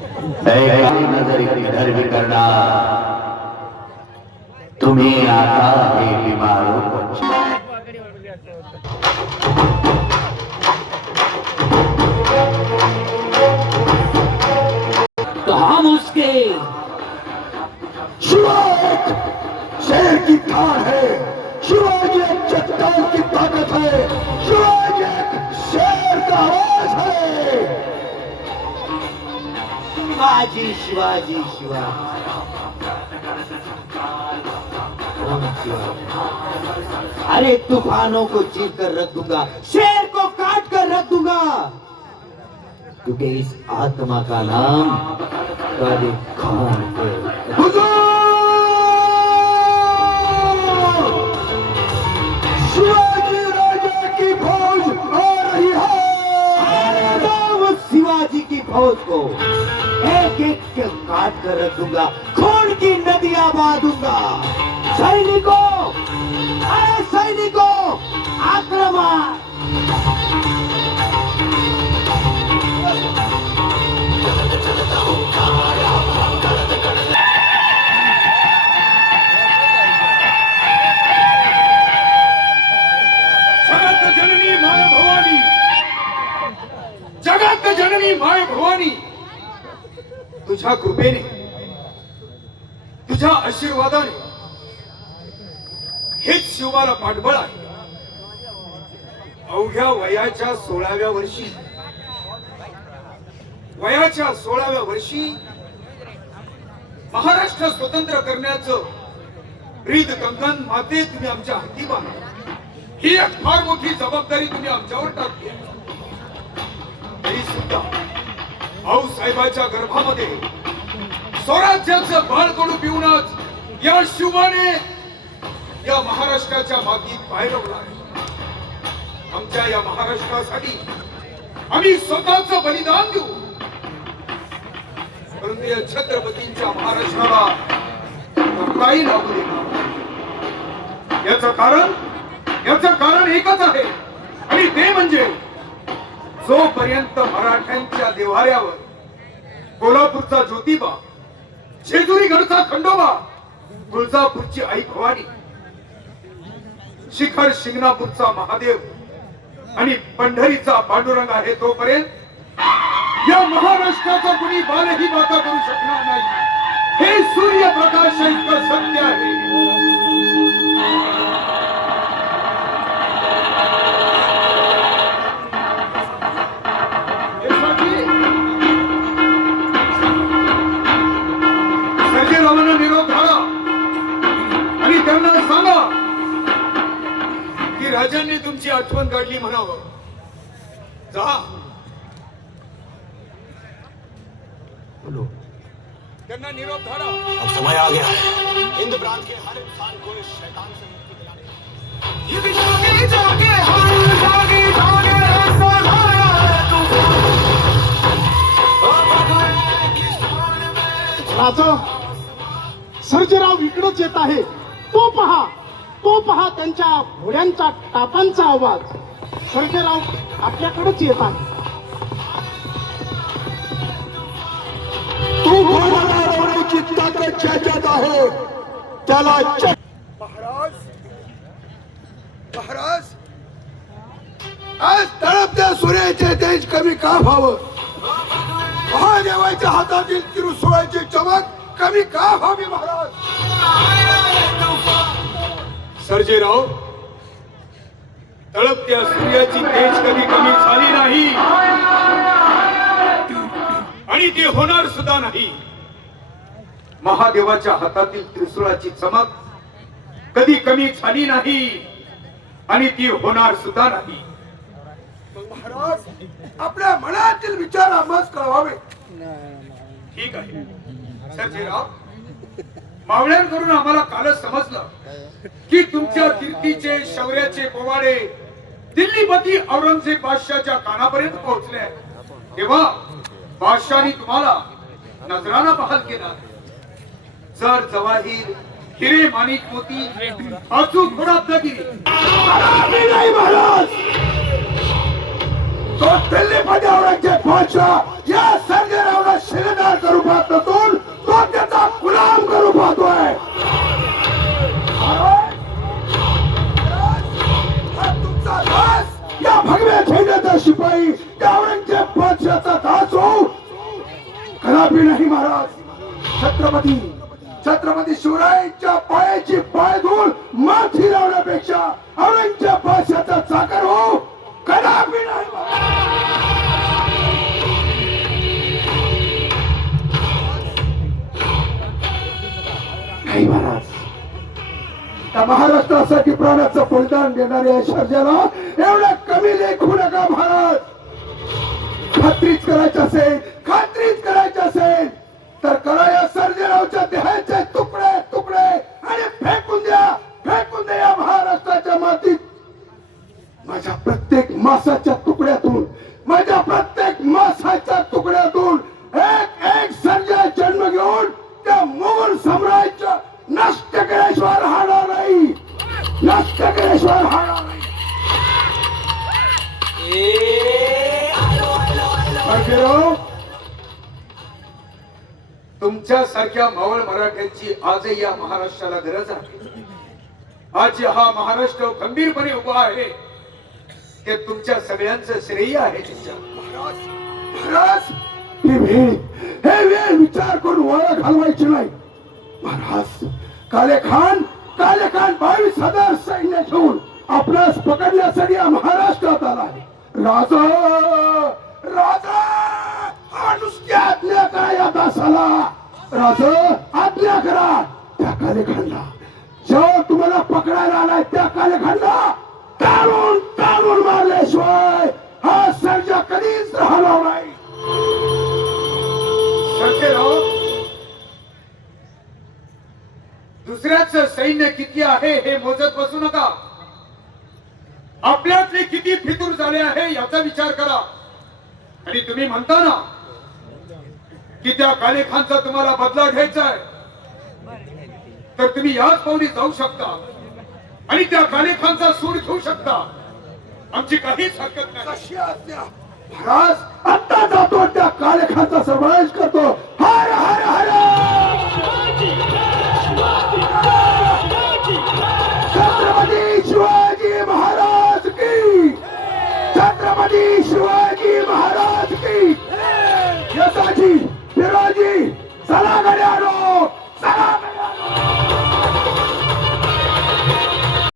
नजर इधर भी करना, तुम्हें आता है बीमारों को। तो हम उसके शिवाजी शेर की ठान है, शिवाजी एक चट्टान की ताकत है, शिवाजी एक शेर का आवाज है। शिवाजी शिवाजी शिवाजी अरे तूफानों को चीर कर रख दूंगा, शेर को काट कर रख दूंगा, क्योंकि इस आत्मा का नाम कादिर खान है। शिवाजी राजा की फौज आ रही है। शिवाजी की फौज को एक एक के काट कर रख दूंगा, खून की नदियां बहा दूंगा। सैनिकों, अरे सैनिकों, आक्रमण! जगत जननी माय भवानी, जगत जननी माय भवानी, तुझ्या कृपेने, तुझ्या आशीर्वादाने हेच शिवाला पाठबळ आहे। अवघ्या वयाच्या 16व्या वर्षी, वयाच्या 16व्या वर्षी महाराष्ट्र स्वतंत्र करण्याचं ब्रीद कंकण माते तुम्ही आमच्या हाती बांधलं। ही एक फार मोठी जबाबदारी तुम्ही आमच्यावर टाकली। तरी सुद्धा आऊसाहेबाच्या गर्भामध्ये स्वराज्याचं बाळकडू पिऊनच या शिवाने या महाराष्ट्राच्या मातीत पाय रोवला आहे। आमच्या या महाराष्ट्रासाठी आम्ही स्वतःचं बलिदान देऊ, परंतु या छत्रपतींच्या महाराष्ट्राला काही लागू देणार। याचं कारण एकच आहे, आणि ते म्हणजे जोपर्यंत मराठ्यांच्या देव्हाऱ्यावर कोल्हापूरचा ज्योतिबा, जेजुरीगडचा खंडोबा, तुळजापूरची आई भवानी, शिखर शिंगणापूरचा महादेव आणि पंढरीचा पांडुरंग आहे, तोपर्यंत या महाराष्ट्राचा कुणी बालही बाता करू शकणार नाही। हे सूर्यप्रकाश इतकं सत्य आहे। सर्जेरावांना निरोप धाडा आणि त्यांना सांगा की राजांनी तुमची आठवण काढली म्हणावं। जा, त्यांना निरोप धाडा। अब समय आ गया है हिंद प्रांत के हर इंसान को इस शैतान से मुक्ति दिलाने का। ये जागे जागे हम जागे जागे ऐसा धारा है तू। राजा, सर्जेराव इकडंच येत आहे। तो पहा त्यांच्या घोड्यांचा टापांचा आवाज। सर्जेराव आपल्याकडेच येत आहे। तू घोडा लावण्याची ताकद ज्याच्यात आहे त्याला महाराज, महाराज, आज तळपत्या सूर्याचे तेज कमी का व्हावं? महादेवाच्या हातातील त्रिशूळाची चमक कमी का व्हावी महाराज? सर्जेराव, तळपत्या सूर्याची तेज कधी कमी झाली नाही आणि ती होणार सुद्धा नाही। महादेवाच्या हातातील त्रिशूळाची चमक कधी कमी झाली नाही आणि ती होणार सुद्धा नाही। महाराज, आपल्या मनातील विचार आम्हास कळवावे। ठीक आहे सर्जेराव, मावळ्यांकडून आम्हाला कालच समजलं की तुमच्या कीर्तीचे, शौर्याचे पोवाडे दिल्लीपती औरंगजेब बादशाहच्या कानापर्यंत पोहोचले। तेव्हा बादशाहनी तुम्हाला नजराना बहाल केला। जर जवाहीर, हिरे, माणिक, मोती, अचूक घोडागिरी नाही महाराज, तो दिल्लीमध्ये औरंगजेब बादशाह या सर्जेरावला शिरणार सरदार करू पाहत नसून तो त्याचा गुलाम करू पाहतोय. हा तुमचा दास, या भगव्या झेंड्याचा शिपाई, त्या औरंगजेब बादशाचा दास हो कदापि नाही महाराज. छत्रपती शिवरायांच्या पायाची पायधूळ माथी लावण्यापेक्षा औरंगजेब बादशाचा चाकर हो कदापि नाही महाराज. त्या महाराष्ट्रासाठी प्राणाचं बलिदान देणाऱ्या सर्जाला एवढं कमी लेखू नका महाराज. खात्रीच करायचं असेल तर करा या सर्जेरावच्या देहाचे तुकडे तुकडे आणि फेकून द्या या महाराष्ट्राच्या मातीत. माझ्या प्रत्येक मासाच्या तुकड्यातून एक सर्जा जन्म घेऊन त्या मोगल साम्राज्य नष्ट केल्याशिवाय राहणार नाही. बाजीराव, तुमच्यासारख्या मावळ मराठ्यांची आजही या महाराष्ट्राला गरज आहे. आज हा महाराष्ट्र खंबीरपणे उभा आहे ते तुमच्या सगळ्यांचं श्रेय आहे. महाराज, हे वेळ विचार करून वाया घालवायची नाही महाराज. कालेखान 22,000 सैन्य घेऊन आपणास पकडण्यासाठी या महाराष्ट्रात आला आहे. राजा नुसती आज्ञा करा या दासाला. आज्ञा करा त्या कालेखानला, जेव्हा तुम्हाला पकडायला आलाय त्या कालेखानला तारून मारल्याशिवाय हा सर्जा कधीच राहणार नाही. सर्जेराव, दुसऱ्याच सैन्य किती आहे हे मोजत बसू नका. आपल्यातले किती फितूर झाले आहे याचा विचार करा. आणि तुम्ही म्हणता ना की त्या कालेखानचा तुम्हाला बदला घ्यायचा आहे, तर तुम्ही याच पावली जाऊ शकता आणि त्या कालेखानचा सूड घेऊ शकता. आमची काहीच हरकत नाही. कशी आज्ञा महाराज. आता जातो त्या कालेखानचा समावेश करतो.